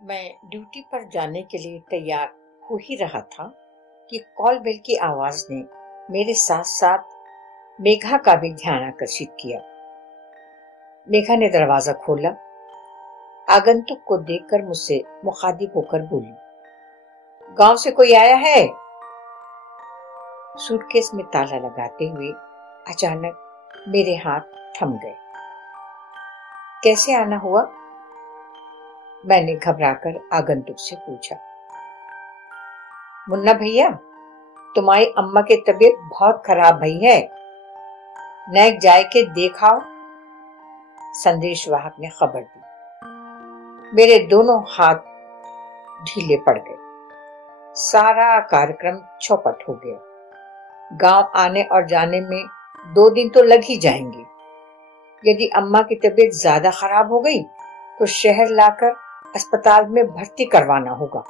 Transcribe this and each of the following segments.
मैं ड्यूटी पर जाने के लिए तैयार हो ही रहा था कि कॉल बेल की आवाज ने मेरे साथ साथ मेघा का भी ध्यान आकर्षित किया। मेघा ने दरवाजा खोला। आगंतुक को देखकर मुझसे मुखातिब होकर बोली, गांव से कोई आया है? सूटकेस में ताला लगाते हुए अचानक मेरे हाथ थम गए। कैसे आना हुआ? मैंने घबराकर आगंतुक से पूछा। मुन्ना भैया, तुम्हारी अम्मा की तबीयत बहुत खराब भई है, नैक जाए के देखाओ। संदेशवाहक ने खबर दी। मेरे दोनों हाथ ढीले पड़ गए। सारा कार्यक्रम चौपट हो गया। गांव आने और जाने में 2 दिन तो लग ही जाएंगे। यदि अम्मा की तबीयत ज्यादा खराब हो गई तो शहर लाकर अस्पताल में भर्ती करवाना होगा।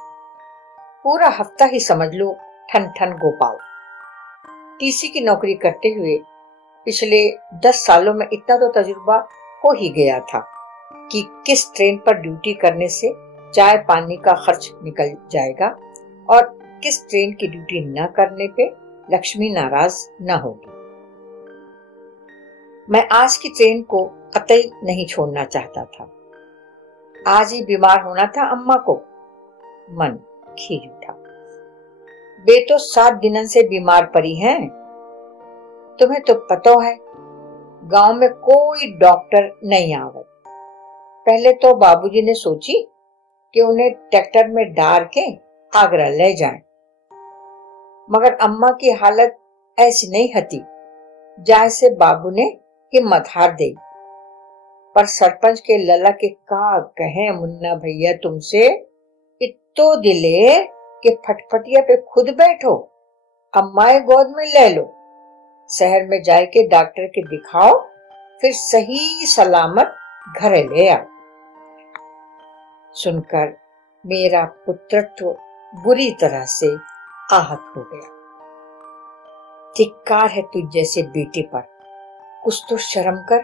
पूरा हफ्ता ही समझ लो ठन ठन गोपाल। टीसी की नौकरी करते हुए पिछले 10 सालों में इतना तो तजुर्बा हो ही गया था कि किस ट्रेन पर ड्यूटी करने से चाय पानी का खर्च निकल जाएगा और किस ट्रेन की ड्यूटी न करने पे लक्ष्मी नाराज न होगी। मैं आज की ट्रेन को कतई नहीं छोड़ना चाहता था। आज ही बीमार होना था अम्मा को। मन खींच उठा। बे तो 7 दिनों से बीमार पड़ी हैं। तुम्हें तो पता है गांव में कोई डॉक्टर नहीं आवत। पहले तो बाबूजी ने सोची कि उन्हें ट्रैक्टर में डाल के आगरा ले जाएं, मगर अम्मा की हालत ऐसी नहीं हती जैसे बाबू ने हिम्मत हार दी। पर सरपंच के लला के का कहे मुन्ना भैया तुमसे, इतो दिले कि फटफटिया पे खुद बैठो, अम्माए गोद में ले लो, शहर में जाए के डॉक्टर के दिखाओ, फिर सही सलामत घरे ले आओ। सुनकर मेरा पुत्रत्व बुरी तरह से आहत हो गया। धिक्कार है तुझ जैसे बेटे पर, कुछ तो शर्म कर।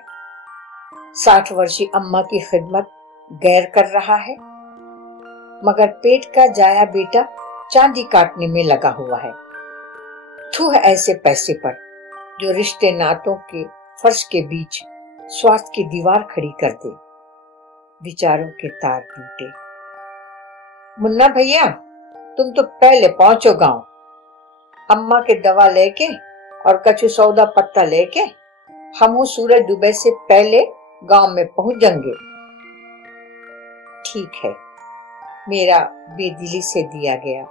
60 वर्षीय अम्मा की खिदमत गैर कर रहा है, मगर पेट का जाया बेटा चांदी काटने में लगा हुआ है। थू है ऐसे पैसे पर जो रिश्ते नातों के फर्श के बीच स्वार्थ की दीवार खड़ी कर दे। विचारों के तार टूटे। मुन्ना भैया, तुम तो पहले पहुंचो गांव। अम्मा के दवा लेके और कछु सौदा पत्ता लेके हम सूरज डूबे से पहले गांव में पहुंच जाएंगे। ठीक है, मेरा बेदिली से दिया गया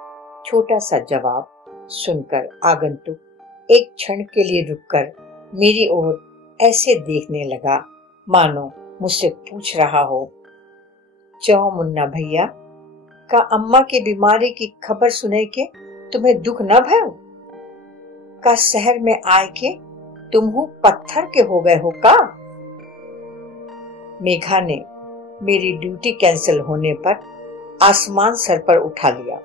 छोटा सा जवाब सुनकर आगंतुक एक क्षण के लिए रुककर मेरी ओर ऐसे देखने लगा मानो मुझसे पूछ रहा हो, चौ मुन्ना भैया, का अम्मा की बीमारी की खबर सुने के तुम्हें दुख न भयो? का शहर में आए के तुम पत्थर के हो गए हो का? मेघा ने मेरी ड्यूटी कैंसिल होने पर आसमान सर पर उठा लिया।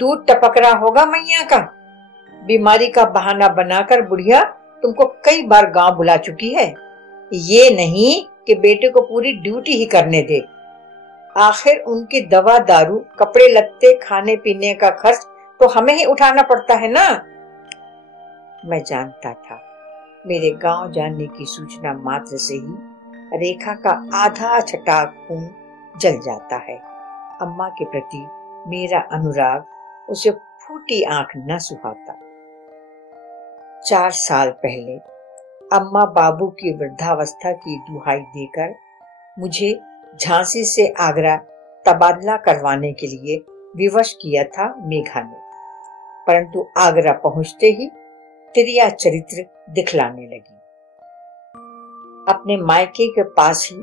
दूध टपक रहा होगा मैया का। बीमारी का बहाना बनाकर बुढ़िया तुमको कई बार गांव बुला चुकी है। ये नहीं कि बेटे को पूरी ड्यूटी ही करने दे। आखिर उनकी दवा दारू कपड़े लत्ते खाने पीने का खर्च तो हमें ही उठाना पड़ता है ना। मैं जानता था मेरे गांव जाने की सूचना मात्र से ही रेखा का आधा छटा खून जल जाता है। अम्मा के प्रति मेरा अनुराग उसे फूटी आंख न सुहाता। 4 साल पहले अम्मा बाबू की वृद्धावस्था की दुहाई देकर मुझे झांसी से आगरा तबादला करवाने के लिए विवश किया था मेघा ने। परंतु आगरा पहुंचते ही तिरिया चरित्र दिखलाने लगी। अपने मायके के पास ही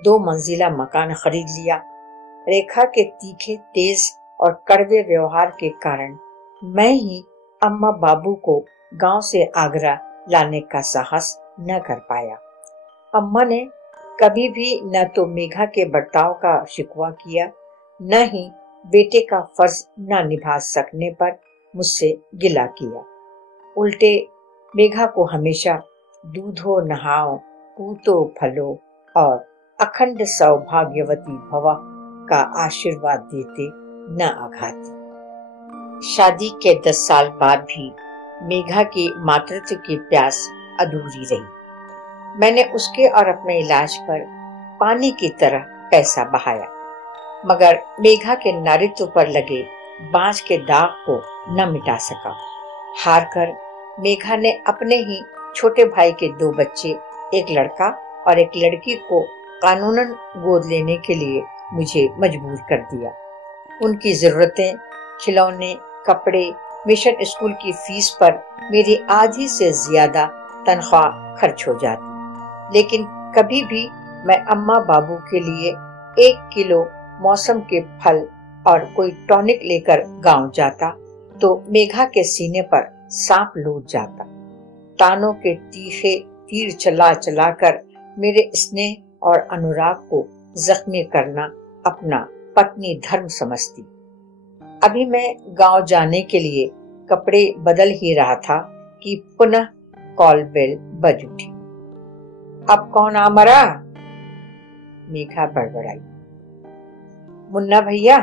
2 मंजिला मकान खरीद लिया। रेखा के तीखे, तेज और कड़वे व्यवहार के कारण मैं ही अम्मा बाबू को गांव से आगरा लाने का साहस न कर पाया। अम्मा ने कभी भी न तो मेघा के बर्ताव का शिकवा किया, न ही बेटे का फर्ज न निभा सकने पर मुझसे गिला किया। उल्टे मेघा को हमेशा दूधो नहाओ, पूतो फलो और अखंड सौभाग्यवती भवा का आशीर्वाद देते न आघाते। शादी के 10 साल बाद भी मेघा की मातृत्व की प्यास अधूरी रही। मैंने उसके और अपने इलाज पर पानी की तरह पैसा बहाया, मगर मेघा के नारित्व पर लगे बांझ के दाग को न मिटा सका। हार कर मेघा ने अपने ही छोटे भाई के 2 बच्चे, एक लड़का और एक लड़की को कानूनन गोद लेने के लिए मुझे मजबूर कर दिया। उनकी जरूरतें, खिलौने, कपड़े, मिशन स्कूल की फीस पर मेरी आधी से ज्यादा तनख्वाह खर्च हो जाती, लेकिन कभी भी मैं अम्मा बाबू के लिए 1 किलो मौसम के फल और कोई टॉनिक लेकर गांव जाता तो मेघा के सीने पर सांप लूट जाता। तानों के तीखे तीर चला चला कर मेरे स्नेह और अनुराग को जख्मी करना अपना पत्नी धर्म समझती। अभी मैं गांव जाने के लिए कपड़े बदल ही रहा था कि पुनः कॉल बेल बज उठी। अब कौन आ मरा? मेघा बड़बड़ाई। मुन्ना भैया,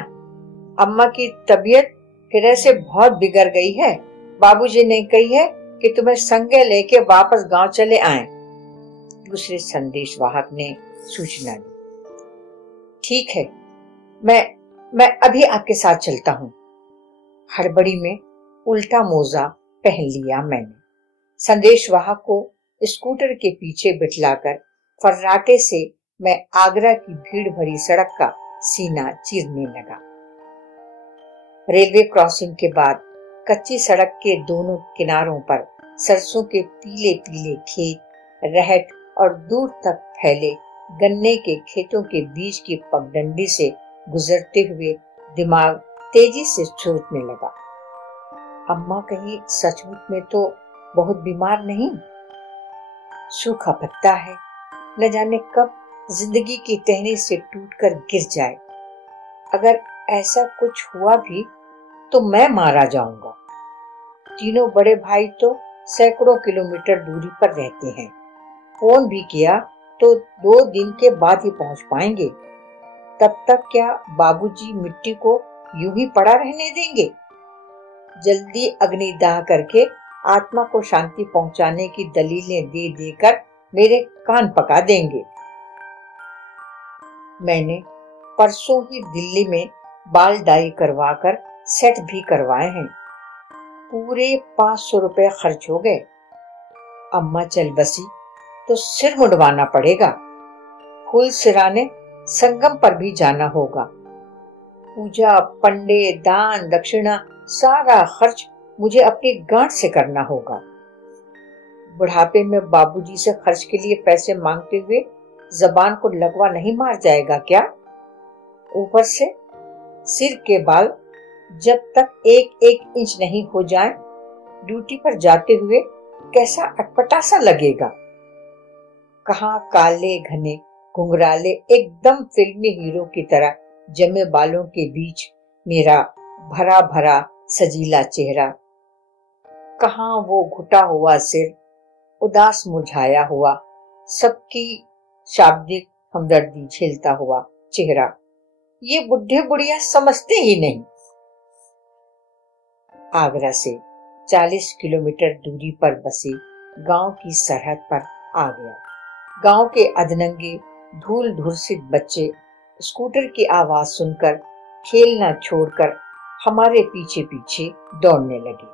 अम्मा की तबीयत फिर से बहुत बिगड़ गई है। बाबूजी ने कही है कि तुम्हें संगे लेके वापस गांव चले आएं। दूसरे संदेश वाहक ने सूचना दी। ठीक है, मैं अभी आपके साथ चलता हूँ। हड़बड़ी में उल्टा मोजा पहन लिया मैंने। संदेश वाहक को स्कूटर के पीछे बिठलाकर फर्राटे से मैं आगरा की भीड़ भरी सड़क का सीना चीरने लगा। रेलवे क्रॉसिंग के बाद कच्ची सड़क के दोनों किनारों पर सरसों के पीले पीले खेत, रहट और दूर तक फैले गन्ने के खेतों के बीच की पगडंडी से गुजरते हुए दिमाग तेजी से सोचने लगा। अम्मा कहीं सचमुच में तो बहुत बीमार नहीं? सूखा पत्ता है, न जाने कब जिंदगी की टहनी से टूटकर गिर जाए। अगर ऐसा कुछ हुआ भी तो मैं मारा जाऊंगा। तीनों बड़े भाई तो सैकड़ों किलोमीटर दूरी पर रहते हैं। फोन भी किया तो 2 दिन के बाद ही पहुंच पाएंगे। तब तक क्या बाबूजी मिट्टी को यूं ही पड़ा रहने देंगे? जल्दी अग्निदाह करके आत्मा को शांति पहुंचाने की दलीलें दे देकर मेरे कान पका देंगे। मैंने परसों ही दिल्ली में बाल डाई करवाकर सेट भी करवाए हैं। पूरे 500 रुपए खर्च हो गए। अम्मा चल बसी तो सिर मुंडवाना पड़ेगा। फूल सिराने संगम पर भी जाना होगा। पूजा, पंडे, दान, दक्षिणा सारा खर्च मुझे अपनी गांठ से करना होगा। बुढ़ापे में बाबूजी से खर्च के लिए पैसे मांगते हुए जबान को लगवा नहीं मार जाएगा क्या? ऊपर से सिर के बाल जब तक 1-1 इंच नहीं हो जाए, ड्यूटी पर जाते हुए कैसा अटपटा सा लगेगा। कहाँ काले घने घुंघराले एकदम फिल्मी हीरो की तरह जमे बालों के बीच मेरा भरा भरा सजीला चेहरा, कहाँ वो घुटा हुआ सिर, उदास मुरझाया हुआ, सबकी शाब्दिक हमदर्दी झेलता हुआ चेहरा। ये बुढ़े बुढ़िया समझते ही नहीं। आगरा से 40 किलोमीटर दूरी पर बसे गांव की सरहद पर आ गया। गांव के अधनंगे धूल धुरसित बच्चे स्कूटर की आवाज सुनकर खेलना छोड़कर हमारे पीछे पीछे दौड़ने लगे।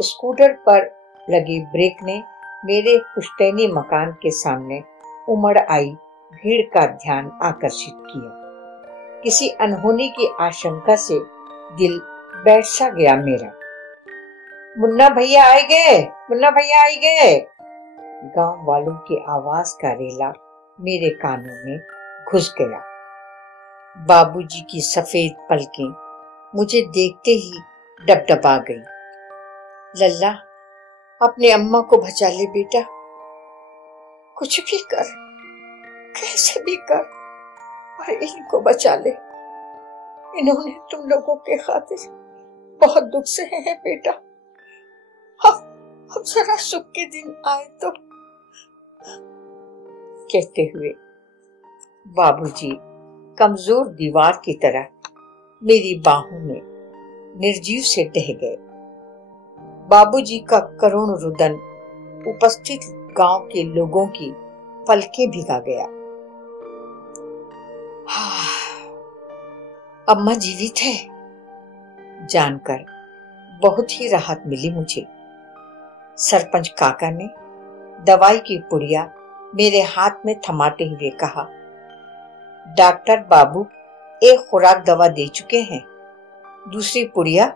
स्कूटर पर लगे ब्रेक ने मेरे पुश्तैनी मकान के सामने उमड़ आई भीड़ का ध्यान आकर्षित किया। किसी अनहोनी की आशंका से दिल बैठ सा गया मेरा। मुन्ना भैया आए गए, मुन्ना भैया आए गए। गांव वालों की आवाज का रेला मेरे कानों में घुस गया। बाबूजी की सफेद पलकें मुझे देखते ही डबडबा गई। लल्ला, अपने अम्मा को बचा ले बेटा, कुछ भी कर, कैसे भी कर, पर इनको बचा ले। इन्होंने तुम लोगों के खातिर बहुत दुख सहे हैं बेटा। अब जरा सुख के दिन आए तो। कहते हुए बाबूजी कमजोर दीवार की तरह मेरी बाहों में निर्जीव से ढह गए। बाबूजी का करुण रुदन उपस्थित गांव के लोगों की पलकें भिगा गया। अम्मा जीवित है जानकर बहुत ही राहत मिली मुझे। सरपंच काका ने दवाई की पुड़िया मेरे हाथ में थमाते हुए कहा, डॉक्टर बाबू एक खुराक दवा दे चुके हैं, दूसरी पुड़िया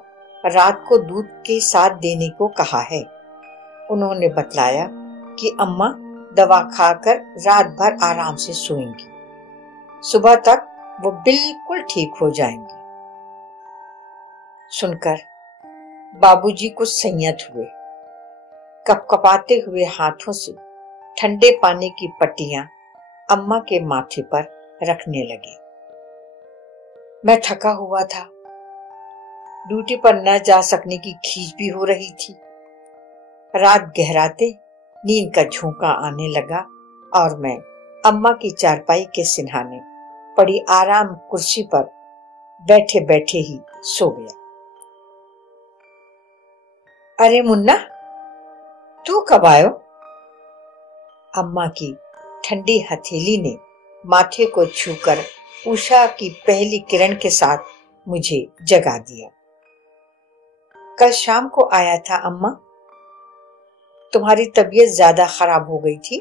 रात को दूध के साथ देने को कहा है। उन्होंने बतलाया कि अम्मा दवा खाकर रात भर आराम से सोएंगी, सुबह तक वो बिल्कुल ठीक हो जाएंगी। सुनकर बाबूजी कुछ संयत हुए। कपकपाते हुए हाथों से ठंडे पानी की पट्टियां अम्मा के माथे पर रखने लगे। मैं थका हुआ था, ड्यूटी पर न जा सकने की खीज भी हो रही थी। रात गहराते नींद का झोंका आने लगा और मैं अम्मा की चारपाई के सिरहाने पड़ी आराम कुर्सी पर बैठे बैठे ही सो गया। अरे मुन्ना, तू कब आयो? अम्मा की ठंडी हथेली ने माथे को छूकर उषा की पहली किरण के साथ मुझे जगा दिया। कल शाम को आया था अम्मा, तुम्हारी तबीयत ज्यादा खराब हो गई थी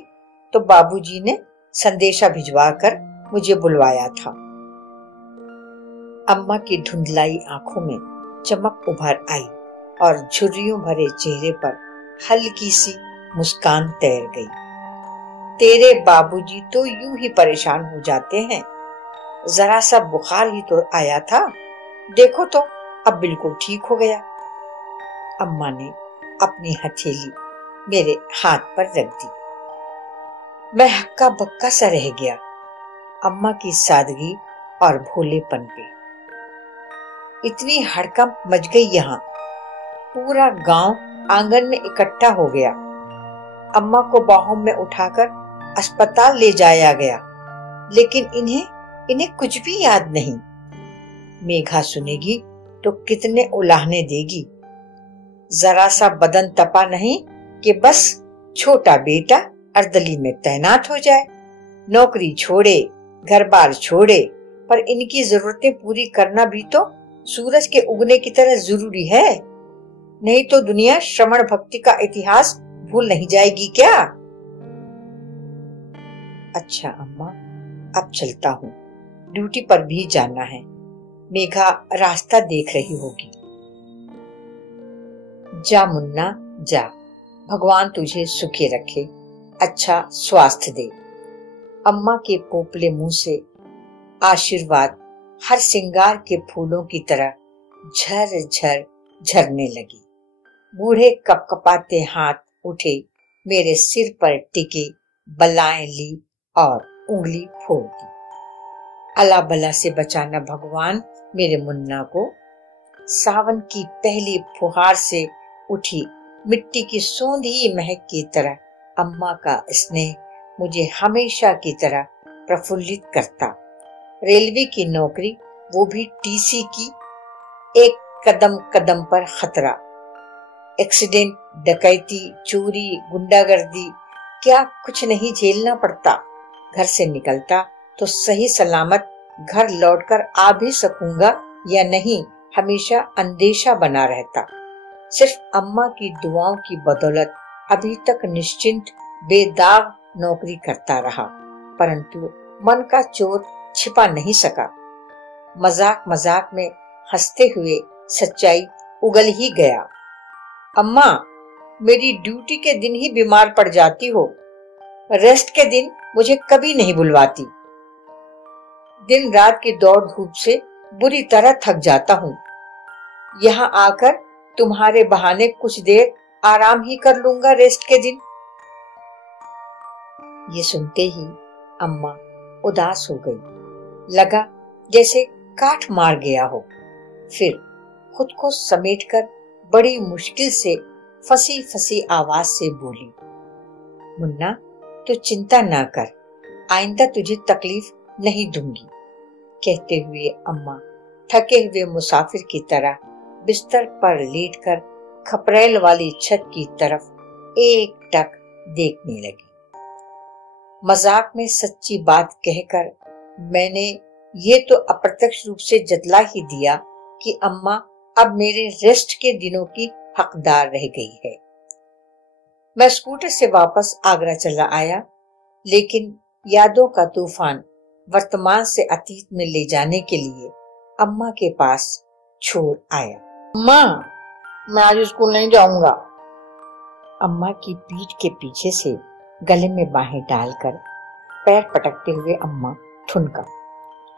तो बाबूजी ने संदेशा भिजवाकर मुझे बुलवाया था। अम्मा की धुंधलाई आंखों में चमक उभर आई और झुर्रियों भरे चेहरे पर हल्की सी मुस्कान तैर गई। तेरे बाबूजी तो यूं ही परेशान हो जाते हैं, जरा सा बुखार ही तो आया था, देखो तो अब बिल्कुल ठीक हो गया। अम्मा ने अपनी हथेली मेरे हाथ पर रख दी। मैं हक्का बक्का सा रह गया अम्मा की सादगी और भोलेपन पे। इतनी हड़कंप मच गई यहाँ, पूरा गांव आंगन में इकट्ठा हो गया। अम्मा को बाहों में उठाकर अस्पताल ले जाया गया, लेकिन इन्हें कुछ भी याद नहीं। मेघा सुनेगी तो कितने उलाहने देगी। जरा सा बदन तपा नहीं कि बस छोटा बेटा अर्दली में तैनात हो जाए, नौकरी छोड़े, घर बार छोड़े, पर इनकी जरूरतें पूरी करना भी तो सूरज के उगने की तरह जरूरी है, नहीं तो दुनिया श्रमण भक्ति का इतिहास भूल नहीं जाएगी क्या? अच्छा अम्मा, अब चलता हूँ, ड्यूटी पर भी जाना है। मेघा रास्ता देख रही होगी। जा मुन्ना जा, भगवान तुझे सुखी रखे, अच्छा स्वास्थ्य दे। अम्मा के पोपले मुंह से आशीर्वाद हर सिंगार के फूलों की तरह झर झर झरने लगी। बूढ़े कपकपाते हाथ उठे, मेरे सिर पर टिके, बलाएं ली और उंगली फोड़ दी। अला बला से बचाना भगवान मेरे मुन्ना को। सावन की पहली फुहार से उठी मिट्टी की सोंधी महक की तरह अम्मा का स्नेह मुझे हमेशा की तरह प्रफुल्लित करता। रेलवे की नौकरी, वो भी टीसी की, एक कदम कदम पर खतरा। एक्सीडेंट, डकैती, चोरी, गुंडागर्दी, क्या कुछ नहीं झेलना पड़ता। घर से निकलता तो सही सलामत घर लौटकर आ भी सकूंगा या नहीं, हमेशा अंदेशा बना रहता। सिर्फ अम्मा की दुआओं की बदौलत अभी तक निश्चिंत बेदाग नौकरी करता रहा, परंतु मन का चोर छिपा नहीं सका। मजाक मजाक में हंसते हुए सच्चाई उगल ही गया। अम्मा, मेरी ड्यूटी के दिन ही बीमार पड़ जाती हो, रेस्ट के दिन मुझे कभी नहीं बुलवाती। दिन रात की दौड़ धूप से बुरी तरह थक जाता हूँ। यहाँ आकर तुम्हारे बहाने कुछ देर आराम ही कर लूंगा रेस्ट के दिन। ये सुनते ही अम्मा उदास हो गई, लगा जैसे काठ मार गया हो। फिर खुद को समेटकर बड़ी मुश्किल से फंसी फंसी आवाज से बोली, मुन्ना तू चिंता ना कर, आइंदा तुझे तकलीफ नहीं दूंगी। कहते हुए अम्मा थके हुए मुसाफिर की तरह बिस्तर पर लेटकर खपरेल वाली छत की तरफ एक टक देखने लगी। मजाक में सच्ची बात कहकर मैंने ये तो अप्रत्यक्ष रूप से जतला ही दिया कि अम्मा अब मेरे रेस्ट के दिनों की हकदार रह गई है। मैं स्कूटर से वापस आगरा चला आया, लेकिन यादों का तूफान वर्तमान से अतीत में ले जाने के लिए अम्मा के पास छोड़ आया। अम्मा, मैं आज स्कूल नहीं जाऊंगा। अम्मा की पीठ के पीछे से गले में बाहें डालकर पैर पटकते हुए अम्मा ठुनका।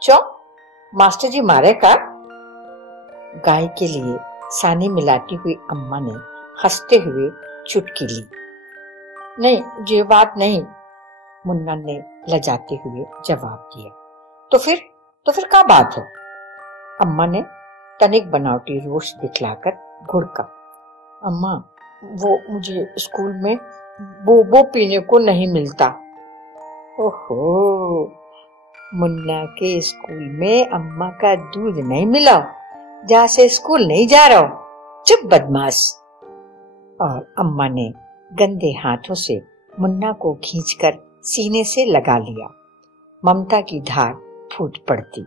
क्यों, मास्टर जी मारे का? गाय के लिए सानी मिलाती हुई अम्मा ने हंसते हुए चुटकी ली। नहीं, ये बात नहीं, मुन्ना ने लजाते हुए जवाब दिया। तो फिर क्या बात है? अम्मा ने तनिक बनावटी रोष दिखलाकर घुड़का। अम्मा, वो मुझे स्कूल में बोबो पीने को नहीं मिलता। ओहो, मुन्ना के स्कूल में अम्मा का दूध नहीं मिला, जहाँ से स्कूल नहीं जा रहा हो। चुप बदमाश। और अम्मा ने गंदे हाथों से मुन्ना को खींचकर सीने से लगा लिया। ममता की धार फूट पड़ती।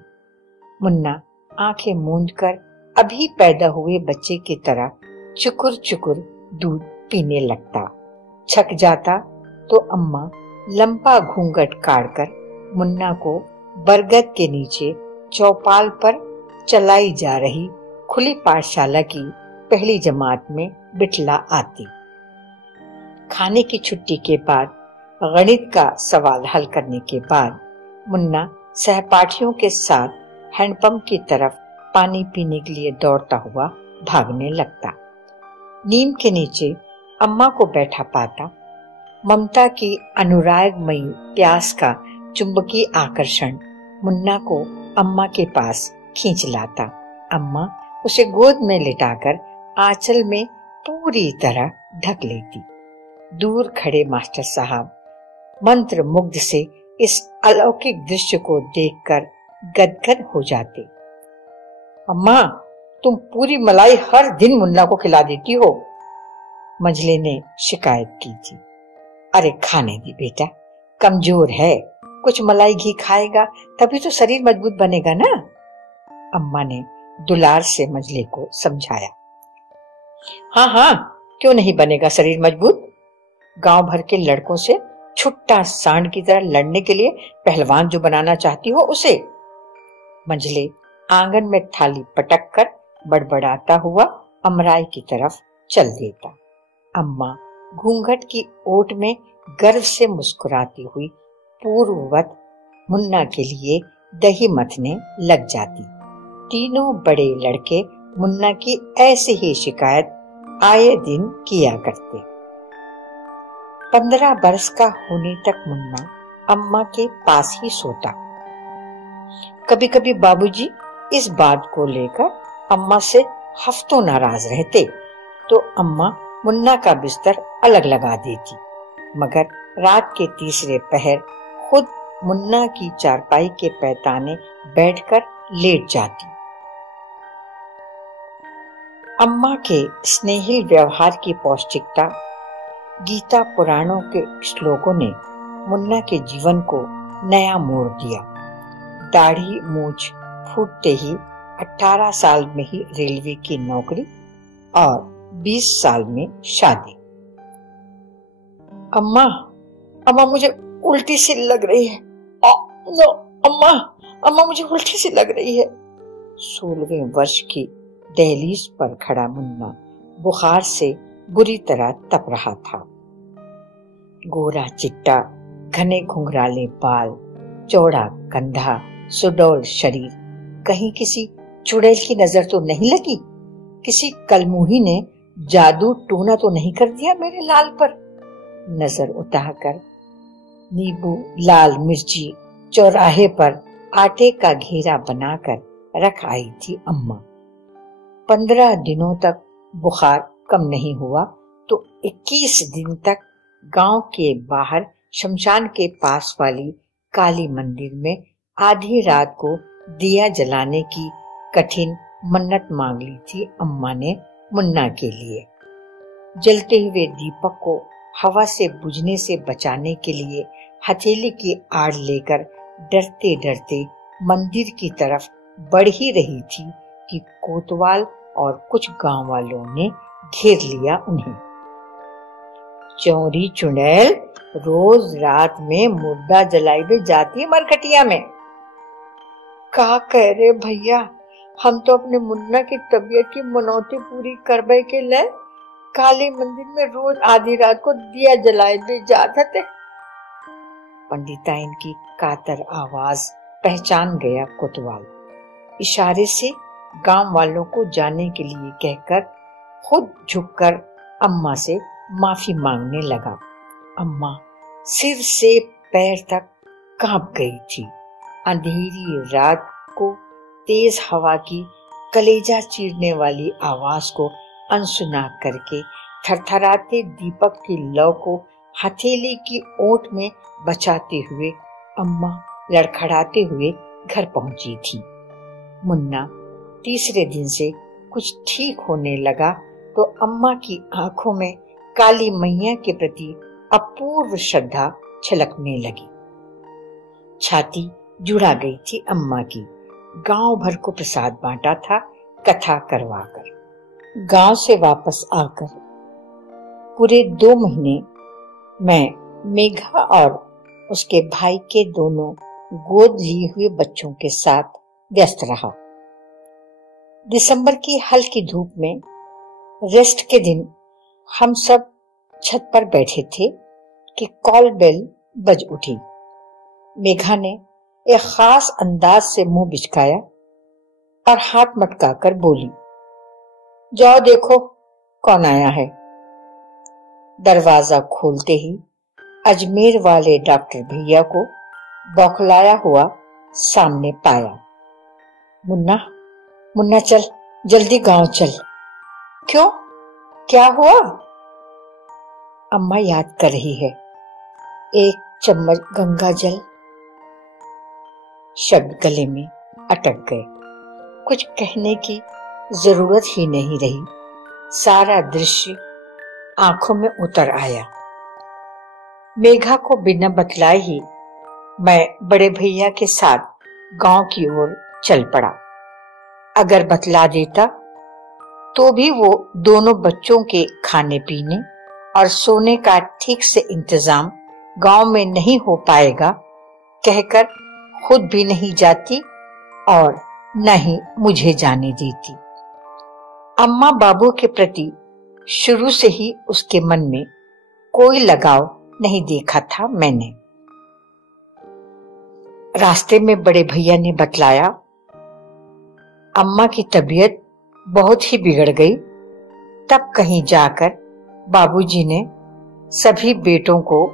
मुन्ना आंखें मूंदकर अभी पैदा हुए बच्चे की तरह चुकुर चुकुर दूध पीने लगता। छक जाता तो अम्मा लंबा घूंघट काटकर मुन्ना को बरगद के नीचे चौपाल पर चलाई जा रही खुली पाठशाला की पहली जमात में बिठला आती। खाने की छुट्टी के बाद गणित का सवाल हल करने के बाद मुन्ना सहपाठियों के साथ हैंडपंप की तरफ पानी पीने के लिए दौड़ता हुआ भागने लगता। नीम के नीचे अम्मा को बैठा पाता। ममता की अनुरागमयी प्यास का चुंबकीय आकर्षण मुन्ना को अम्मा के पास खींच लाता। अम्मा उसे गोद में लिटाकर आंचल में पूरी तरह ढक लेती। दूर खड़े मास्टर साहब मंत्र मुग्ध से इस अलौकिक दृश्य को देखकर गदगद हो जाते। अम्मा, तुम पूरी मलाई हर दिन मुन्ना को खिला देती हो, मंझले ने शिकायत की थी। अरे खाने दी बेटा, कमजोर है, कुछ मलाई घी खाएगा तभी तो शरीर मजबूत बनेगा ना, अम्मा ने दुलार से मंझले को समझाया। हाँ हाँ, क्यों नहीं बनेगा शरीर मजबूत? गांव भर के लड़कों से छुट्टा सांड की तरह लड़ने के लिए पहलवान जो बनाना चाहती हो उसे। मंझले आंगन में थाली पटक कर बड़बड़ाता हुआ अमराई की तरफ चल देता। अम्मा घूंघट की ओट में गर्व से मुस्कुराती हुई पूर्ववत मुन्ना के लिए दही मथने लग जाती। तीनों बड़े लड़के मुन्ना की ऐसी ही शिकायत आए दिन किया करते। 15 बरस का होने तक मुन्ना अम्मा के पास ही सोता। कभी कभी बाबूजी इस बात को लेकर अम्मा से हफ्तों नाराज रहते तो अम्मा मुन्ना का बिस्तर अलग लगा देती, मगर रात के तीसरे पहर खुद मुन्ना की चारपाई के पैताने बैठकर लेट जाती। अम्मा के स्नेहिल व्यवहार की पौष्टिकता, गीता पुराणों के श्लोकों ने मुन्ना के जीवन को नया मोड़ दिया। दाढ़ी मूछ फूटते ही 18 साल में ही रेलवे की नौकरी और 20 साल में शादी। अम्मा, अम्मा मुझे उल्टी सी लग रही है। अम्मा, अम्मा मुझे उल्टी सी लग रही है। 16वें वर्ष की दहलीज पर खड़ा मुन्ना बुखार से बुरी तरह तप रहा था। गोरा चिट्टा, घने घुंघराले बाल, चौड़ा कंधा, सुडौल शरीर। कहीं किसी चुड़ैल की नजर तो नहीं लगी? किसी कलमुही ने जादू टूना तो नहीं कर दिया मेरे लाल पर? नजर उतारकर नींबू, लाल मिर्ची चौराहे पर आटे का घेरा बनाकर रख आई थी अम्मा। 15 दिनों तक बुखार कम नहीं हुआ तो 21 दिन तक गांव के बाहर शमशान के पास वाली काली मंदिर में आधी रात को दिया जलाने की कठिन मन्नत मांग ली थी अम्मा ने मुन्ना के लिए। जलते हुए दीपक को हवा से बुझने से बचाने के लिए हथेली की आड़ लेकर डरते डरते मंदिर की तरफ बढ़ ही रही थी कि कोतवाल और कुछ गांव वालों ने घेर लिया उन्हें। चौरी चुड़ैल रोज रात में मुर्दा जलाई भी जाती है मरकटिया में। का कह रहे भैया, हम तो अपने मुन्ना की तबीयत की मनौती पूरी करबे के लिए काली मंदिर में रोज आधी रात को दिया जलाए भी जाते थे। पंडिताइन की कातर आवाज पहचान गया कोतवाल। इशारे से गांव वालों को जाने के लिए कहकर खुद झुककर अम्मा से माफी मांगने लगा। अम्मा सिर से पैर तक कांप गई थी। अंधेरी रात को तेज हवा की कलेजा चीरने वाली आवाज को अनसुना करके थरथराते दीपक की लौ को हथेली की ओट में बचाते हुए अम्मा लड़खड़ाते हुए घर पहुंची थी। मुन्ना तीसरे दिन से कुछ ठीक होने लगा तो अम्मा की आंखों में काली मैया के प्रति अपूर्व श्रद्धा छलकने लगी। छाती जुड़ा गई थी अम्मा की। गांव भर को प्रसाद बांटा था कथा करवाकर। गांव से वापस आकर पूरे 2 महीने मैं मेघा और उसके भाई के दोनों गोद लिए हुए बच्चों के साथ व्यस्त रहा। दिसंबर की हल्की धूप में रेस्ट के दिन हम सब छत पर बैठे थे कि कॉल बेल बज उठी। मेघा ने एक खास अंदाज से मुंह बिचकाया और हाथ मटकाकर बोली, जाओ देखो कौन आया है। दरवाजा खोलते ही अजमेर वाले डॉक्टर भैया को बौखलाया हुआ सामने पाया। मुन्ना, मुन्ना चल, जल्दी गांव चल। क्यों, क्या हुआ? अम्मा याद कर रही है। 1 चम्मच गंगा जल। शब्द गले में अटक गए। कुछ कहने की जरूरत ही नहीं रही। सारा दृश्य आंखों में उतर आया। मेघा को बिना बतलाए ही मैं बड़े भैया के साथ गांव की ओर चल पड़ा। अगर बतला देता तो भी वो दोनों बच्चों के खाने पीने और सोने का ठीक से इंतजाम गांव में नहीं हो पाएगा कहकर खुद भी नहीं जाती और न ही मुझे जाने देती। अम्मा बाबू के प्रति शुरू से ही उसके मन में कोई लगाव नहीं देखा था मैंने। रास्ते में बड़े भैया ने बतलाया, अम्मा की तबीयत बहुत ही बिगड़ गई। तब कहीं जाकर बाबूजी ने सभी बेटों को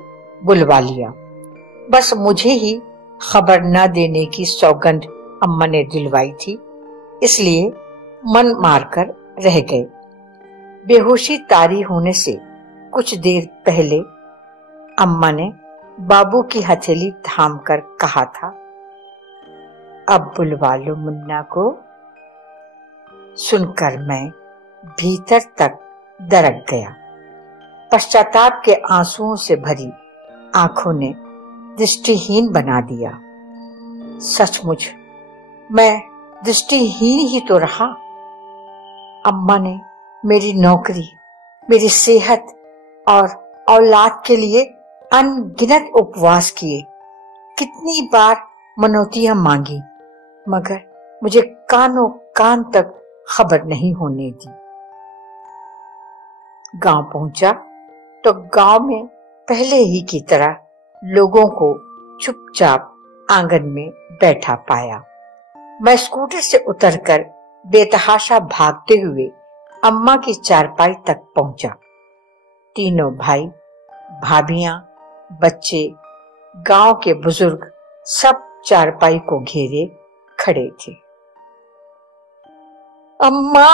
बुलवा लिया। बस मुझे ही खबर न देने की सौगंध अम्मा ने दिलवाई थी, इसलिए मन मारकर रह गए। बेहोशी तारी होने से कुछ देर पहले अम्मा ने बाबू की हथेली थामकर कहा था, अब बुलवा लो मुन्ना को। सुनकर मैं भीतर तक दरक गया। पश्चाताप के आंसुओं से भरी आंखों ने दृष्टिहीन बना दिया। सचमुच मैं दृष्टिहीन ही तो रहा। अम्मा ने मेरी नौकरी, मेरी सेहत और औलाद के लिए अनगिनत उपवास किए, कितनी बार मनौतियां मांगी, मगर मुझे कानों कान तक खबर नहीं होने दी। गांव पहुंचा तो गांव में पहले ही की तरह लोगों को चुपचाप आंगन में बैठा पाया। मैं स्कूटर से उतरकर बेतहाशा भागते हुए अम्मा की चारपाई तक पहुंचा। तीनों भाई, भाभियां, बच्चे, गांव के बुजुर्ग सब चारपाई को घेरे खड़े थे। अम्मा,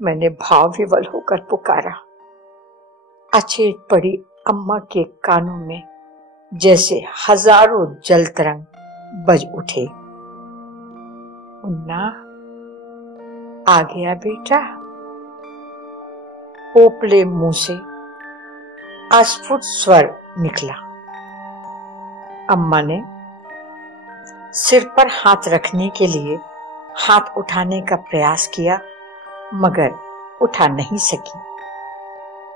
मैंने भाव विवल होकर पुकारा। अचेत पड़ी अम्मा के कानों में जैसे हजारों जल तरंग बज उठे। मुन्ना, आ गया बेटा। ओपले मुंह से अस्फुट स्वर निकला। अम्मा ने सिर पर हाथ रखने के लिए हाथ उठाने का प्रयास किया, मगर उठा नहीं सकी।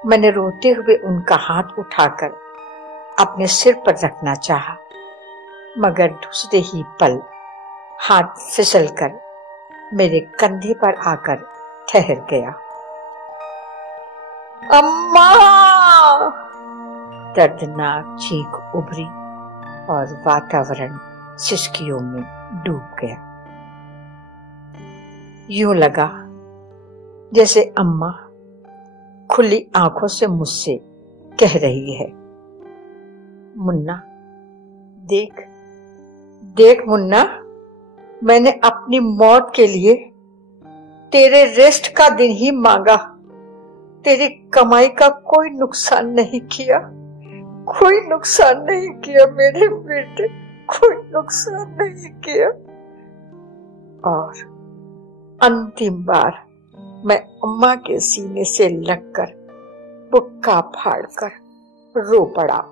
मैंने रोते हुए उनका हाथ उठाकर अपने सिर पर रखना चाहा, मगर दूसरे ही पल हाथ फिसलकर मेरे कंधे पर आकर ठहर गया। अम्मा! दर्दनाक चीख उभरी और वातावरण सिसकियों में डूब गया। यूं लगा जैसे अम्मा खुली आंखों से मुझसे कह रही है, मुन्ना देख, देख मुन्ना, मैंने अपनी मौत के लिए तेरे रेस्ट का दिन ही मांगा। तेरी कमाई का कोई नुकसान नहीं किया, कोई नुकसान नहीं किया मेरे बेटे, कोई नुकसान नहीं किया। और अंतिम बार मैं अम्मा के सीने से लगकर बुक्का फाड़कर रो पड़ा।